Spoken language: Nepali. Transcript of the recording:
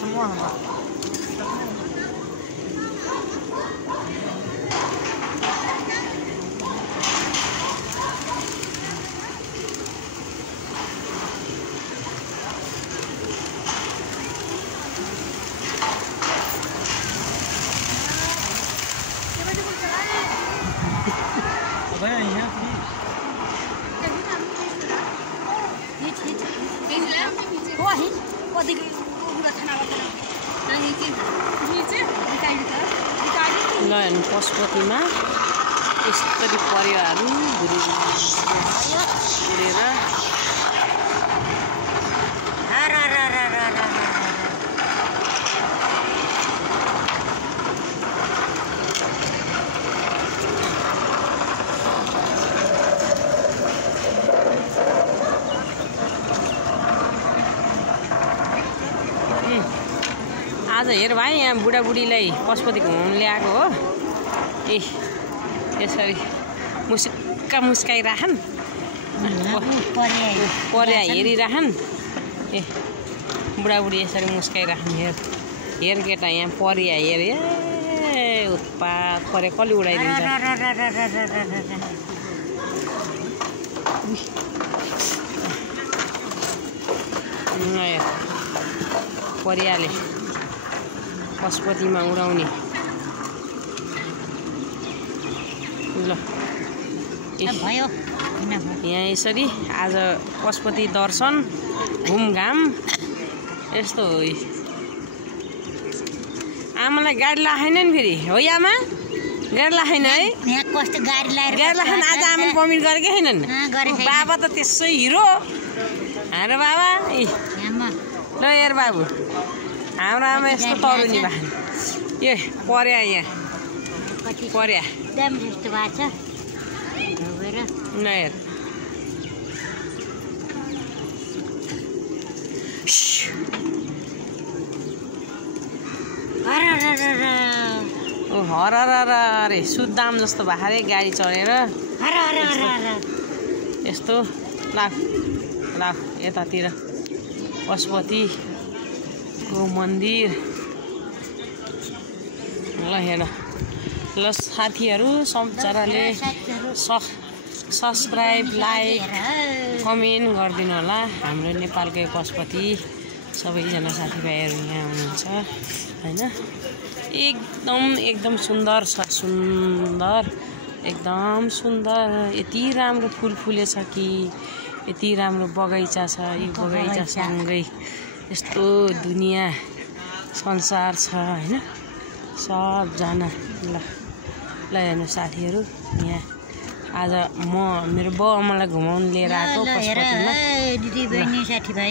semua. पशुपतिमा यसरी परिवारहरू उडेर आज हेर भाइ यहाँ बुढाबुढीलाई पशुपति घुमाउनु ल्याएको हो। ए यसरी मुस्का मुस्काइराखन्, पर्या हेरिराखन्। ए बुढाबुढी यसरी मुस्काइराखन्। हेर हेर केटा यहाँ पर्या हेर। ए उत्पात पर्या कसले उडाइदिन्छ। पर्याले पशुपतिमा उडाउने। ल भयो यहाँ यसरी आज पशुपति दर्शन घुमघाम यस्तो हो। आमालाई गाडी लाखेन नि फेरि हो आमा, गाडी लाखेन है। यहाँ कस्तो गाडी लाएर गाडी लाखेन आज आमाले पर्मिट गरेकै छैनन्। बाबा त त्यसै हिरो हाम्रो बाबा। ल हेर बाबु हाम्रो आमा यस्तो तरुनी बाख्न। ए पर्या यहाँ पर्या दाम जस्तो भएको छ। ल हेर ओ हरर अरे सुदाम जस्तो भएको अरे गाडी चढेर यस्तो। लाग लाग यतातिर पशुपतिको मन्दिर। ल हेर ल साथीहरू सबजनाले सब्सक्राइब लाइक कमेन्ट गरिदिनु होला। हाम्रो नेपालकै पशुपति सबैजना साथीभाइहरू यहाँ हुनुहुन्छ हैन। एकदम सुन्दर छ, सुन्दर एकदम सुन्दर। यति राम्रो फुल फुलेछ कि यति राम्रो बगैँचा छ। यो बगैँचासँगै यस्तो दुनियाँ संसार छ हैन सबजना। ल ल हेर्नु साथीहरू यहाँ आज म मेरो बाउ आमालाई घुमाउनु लिएर आएको पशुपतिमा। दिदी बहिनी साथीभाइ